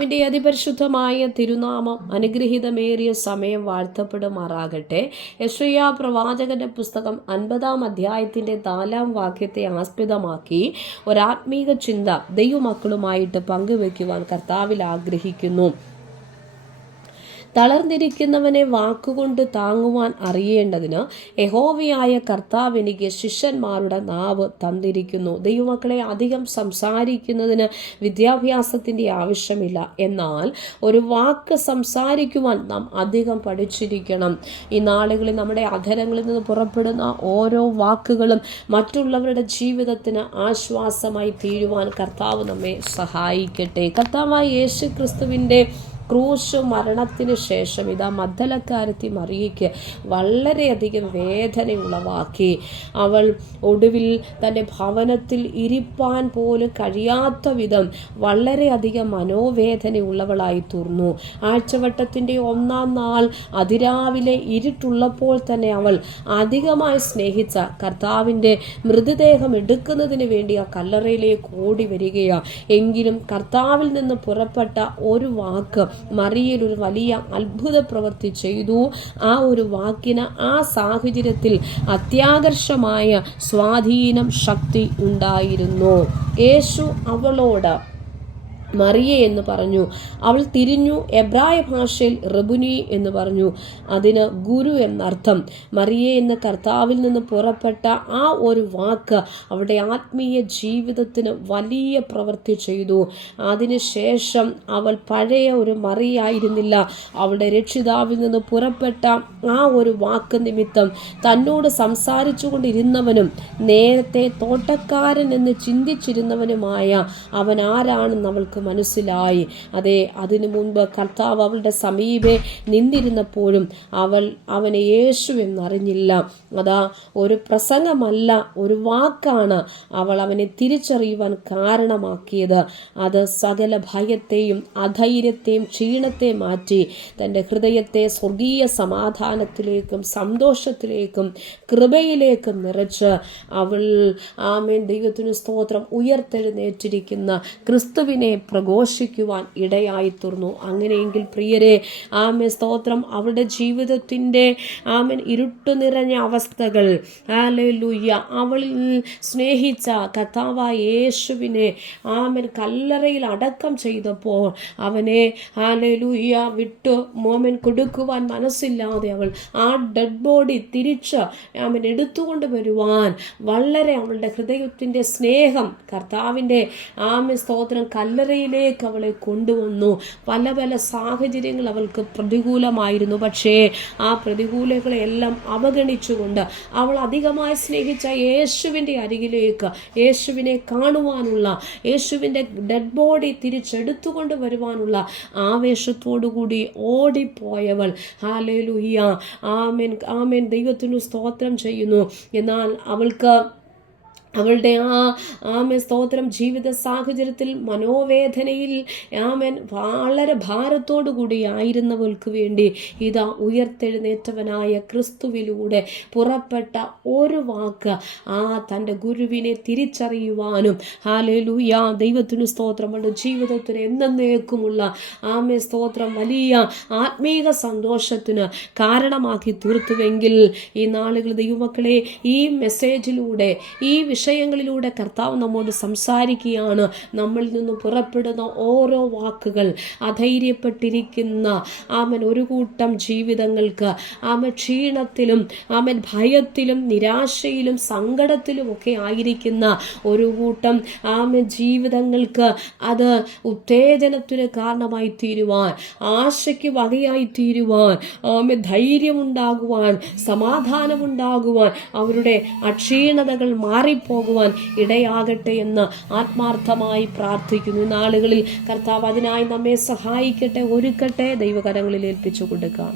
ന്റെ അതിപരിശുദ്ധമായ തിരുനാമം അനുഗ്രഹീതമേറിയ സമയം വാഴ്ത്തപ്പെടുമാറാകട്ടെ. യെശയ്യാ പ്രവാചകന്റെ പുസ്തകം 50-ാം അധ്യായത്തിന്റെ 4-ാം വാക്യത്തെ ആസ്പദമാക്കി ഒരാത്മീക ചിന്ത ദൈവമക്കളുമായിട്ട് പങ്കുവെക്കുവാൻ കർത്താവിൽ ആഗ്രഹിക്കുന്നു. തളർന്നിരിക്കുന്നവനെ വാക്കുകൊണ്ട് താങ്ങുവാൻ അറിയേണ്ടതിന് യഹോവയായ കർത്താവ് എനിക്ക് ശിഷ്യന്മാരുടെ നാവ് തന്നിരിക്കുന്നു. ദൈവമക്കളെ, അധികം സംസാരിക്കുന്നതിന് വിദ്യാഭ്യാസത്തിന്റെ ആവശ്യമില്ല. എന്നാൽ ഒരു വാക്ക് സംസാരിക്കുവാൻ നാം അധികം പഠിച്ചിരിക്കണം. ഈ നാളുകളിൽ നമ്മുടെ അധരങ്ങളിൽ നിന്ന് പുറപ്പെടുന്ന ഓരോ വാക്കുകളും മറ്റുള്ളവരുടെ ജീവിതത്തിന് ആശ്വാസമായി തീരുവാൻ കർത്താവ് നമ്മെ സഹായിക്കട്ടെ. കർത്താവായ യേശു ക്രിസ്തുവിന്റെ ക്രൂശ് മരണത്തിന് ശേഷം ഇതാ മഗ്ദലക്കാരത്തി മറിയയ്ക്ക് വളരെയധികം വേദനയുളവാക്കി. അവൾ ഒടുവിൽ തൻ്റെ ഭവനത്തിൽ ഇരിപ്പാൻ പോലും കഴിയാത്ത വിധം വളരെയധികം മനോവേദനയുള്ളവളായി തീർന്നു. ആഴ്ചവട്ടത്തിൻ്റെ 1-ാം നാൾ അതിരാവിലെ ഇരുട്ടുള്ളപ്പോൾ തന്നെ അവൾ അധികമായി സ്നേഹിച്ച കർത്താവിൻ്റെ മൃതദേഹം എടുക്കുന്നതിന് വേണ്ടി ആ കല്ലറയിലേക്ക് ഓടി വരികയാണ്. എങ്കിലും കർത്താവിൽ നിന്ന് പുറപ്പെട്ട ഒരു വാക്ക് മറിയയിൽ ഒരു വലിയ അത്ഭുത പ്രവൃത്തി ചെയ്തു. ആ ഒരു വാക്കിന് ആ സാഹചര്യത്തിൽ അത്യാകർഷമായ സ്വാധീനം, ശക്തി ഉണ്ടായിരുന്നു. യേശു അവളോട് മറിയ എന്ന് പറഞ്ഞു. അവൾ തിരിഞ്ഞു എബ്രായ ഭാഷയിൽ റബുനി എന്ന് പറഞ്ഞു. അതിന് ഗുരു എന്നർത്ഥം. മറിയ എന്ന കർത്താവിൽ നിന്ന് പുറപ്പെട്ട ആ ഒരു വാക്ക് അവളുടെ ആത്മീയ ജീവിതത്തിന് വലിയ പ്രവൃത്തി ചെയ്തു. അതിനുശേഷം അവൾ പഴയ ഒരു മറിയായിരുന്നില്ല. അവളുടെ രക്ഷിതാവിൽ നിന്ന് പുറപ്പെട്ട ആ ഒരു വാക്ക് നിമിത്തം തന്നോട് സംസാരിച്ചു കൊണ്ടിരുന്നവനും നേരത്തെ തോട്ടക്കാരൻ എന്ന് ചിന്തിച്ചിരുന്നവനുമായ അവൻ ആരാണെന്ന് അവൾക്ക് മനസ്സിലായി. അതെ, അതിനു മുൻപ് കർത്താവ് അവളുടെ സമീപേ നിന്നിരുന്നപ്പോഴും അവൾ അവനെ യേശു എന്നറിഞ്ഞില്ല. അതാ, ഒരു പ്രസംഗമല്ല, ഒരു വാക്കാണ് അവൾ അവനെ തിരിച്ചറിയുവാൻ കാരണമാക്കിയത്. അത് സകല ഭയത്തെയും അധൈര്യത്തെയും ക്ഷീണത്തെ മാറ്റി തൻ്റെ ഹൃദയത്തെ സ്വർഗീയ സമാധാനത്തിലേക്കും സന്തോഷത്തിലേക്കും കൃപയിലേക്കും നിറച്ച് അവൾ ആമേൻ ദൈവത്തിനു സ്തോത്രം ഉയർത്തെഴുന്നേറ്റിരിക്കുന്ന ക്രിസ്തുവിനെ പ്രഘോഷിക്കുവാൻ ഇടയായി തീർന്നു. അങ്ങനെയെങ്കിൽ പ്രിയരെ, ആമേൻ സ്തോത്രം, അവളുടെ ജീവിതത്തിൻ്റെ ആമേൻ ഇരുട്ടു നിറഞ്ഞ അവസ്ഥകൾ, ഹല്ലേലൂയ, അവളിൽ സ്നേഹിച്ച കർത്താവായ യേശുവിനെ ആമേൻ കല്ലറയിൽ അടക്കം ചെയ്തപ്പോൾ അവനെ ഹല്ലേലൂയ വിട്ടു മോമൻ കൊടുക്കുവാൻ മനസ്സില്ലാതെ അവൾ ആ ഡെഡ് ബോഡി തിരിച്ച് ആമേൻ എടുത്തുകൊണ്ട് വരുവാൻ വളരെ അവളുടെ ഹൃദയത്തിൻ്റെ സ്നേഹം കർത്താവിൻ്റെ ആമേൻ സ്തോത്രം കല്ലറയിലേക്ക് അവളെ കൊണ്ടുവന്നു. പല പല സാഹചര്യങ്ങൾ അവൾക്ക് പ്രതികൂലമായിരുന്നു. പക്ഷേ ആ പ്രതികൂലങ്ങളെല്ലാം അവഗണിച്ചുകൊണ്ട് അവൾ അധികമായി സ്നേഹിച്ച യേശുവിൻ്റെ അരികിലേക്ക്, യേശുവിനെ കാണുവാനുള്ള, യേശുവിൻ്റെ ഡെഡ് ബോഡി തിരിച്ചെടുത്തുകൊണ്ട് വരുവാനുള്ള ആവേശത്തോടുകൂടി ഓടിപ്പോയവൾ, ഹല്ലേലൂയ, ആമേൻ ആമേൻ ദൈവത്തിനു സ്തോത്രം ചെയ്യുന്നു. എന്നാൽ അവൾക്ക് അവളുടെ ആമേൻ സ്തോത്രം ജീവിത സാഹചര്യത്തിൽ മനോവേദനയിൽ ആമേൻ വളരെ ഭാരത്തോടു കൂടി ആയിരുന്നവൾക്ക് വേണ്ടി ഇതാ ഉയർത്തെഴുന്നേറ്റവനായ ക്രിസ്തുവിലൂടെ പുറപ്പെട്ട ഒരു വാക്ക് തൻ്റെ ഗുരുവിനെ തിരിച്ചറിയുവാനും, ഹല്ലേലൂയ, ദൈവത്തിനു സ്തോത്രം, അവളുടെ ജീവിതത്തിന് എന്നേക്കുമുള്ള ആമേൻ സ്തോത്രം വലിയ ആത്മീക സന്തോഷത്തിന് കാരണമാക്കി തീർത്തുവെങ്കിൽ ഈ നാളുകൾ ദൈവമക്കളെ, ഈ മെസ്സേജിലൂടെ, ഈ വിഷയങ്ങളിലൂടെ കർത്താവ് നമ്മോട് സംസാരിക്കുകയാണ്. നമ്മളിൽ നിന്ന് പുറപ്പെടുന്ന ഓരോ വാക്കുകൾ അധൈര്യപ്പെട്ടിരിക്കുന്ന ആമൻ ഒരു കൂട്ടം ജീവിതങ്ങൾക്ക്, ആമൻ ക്ഷീണത്തിലും ആമൻ ഭയത്തിലും നിരാശയിലും സങ്കടത്തിലും ഒക്കെ ആയിരിക്കുന്ന ഒരു കൂട്ടം ആമൻ ജീവിതങ്ങൾക്ക് അത് ഉത്തേജനത്തിന് കാരണമായി തീരുവാൻ, ആശയ്ക്ക് വകയായി തീരുവാൻ, ആമൻ ധൈര്യമുണ്ടാകുവാൻ, സമാധാനമുണ്ടാകുവാൻ, അവരുടെ അക്ഷീണതകൾ മാറിപ്പോകുവാൻ ഇടയാകട്ടെ എന്ന് ആത്മാർത്ഥമായി പ്രാർത്ഥിക്കുന്നു. നാളുകളിൽ കർത്താവ് അതിനായി നമ്മെ സഹായിക്കട്ടെ, ഒരുക്കട്ടെ. ദൈവകരങ്ങളിൽ ഏൽപ്പിച്ചു കൊടുക്കാം.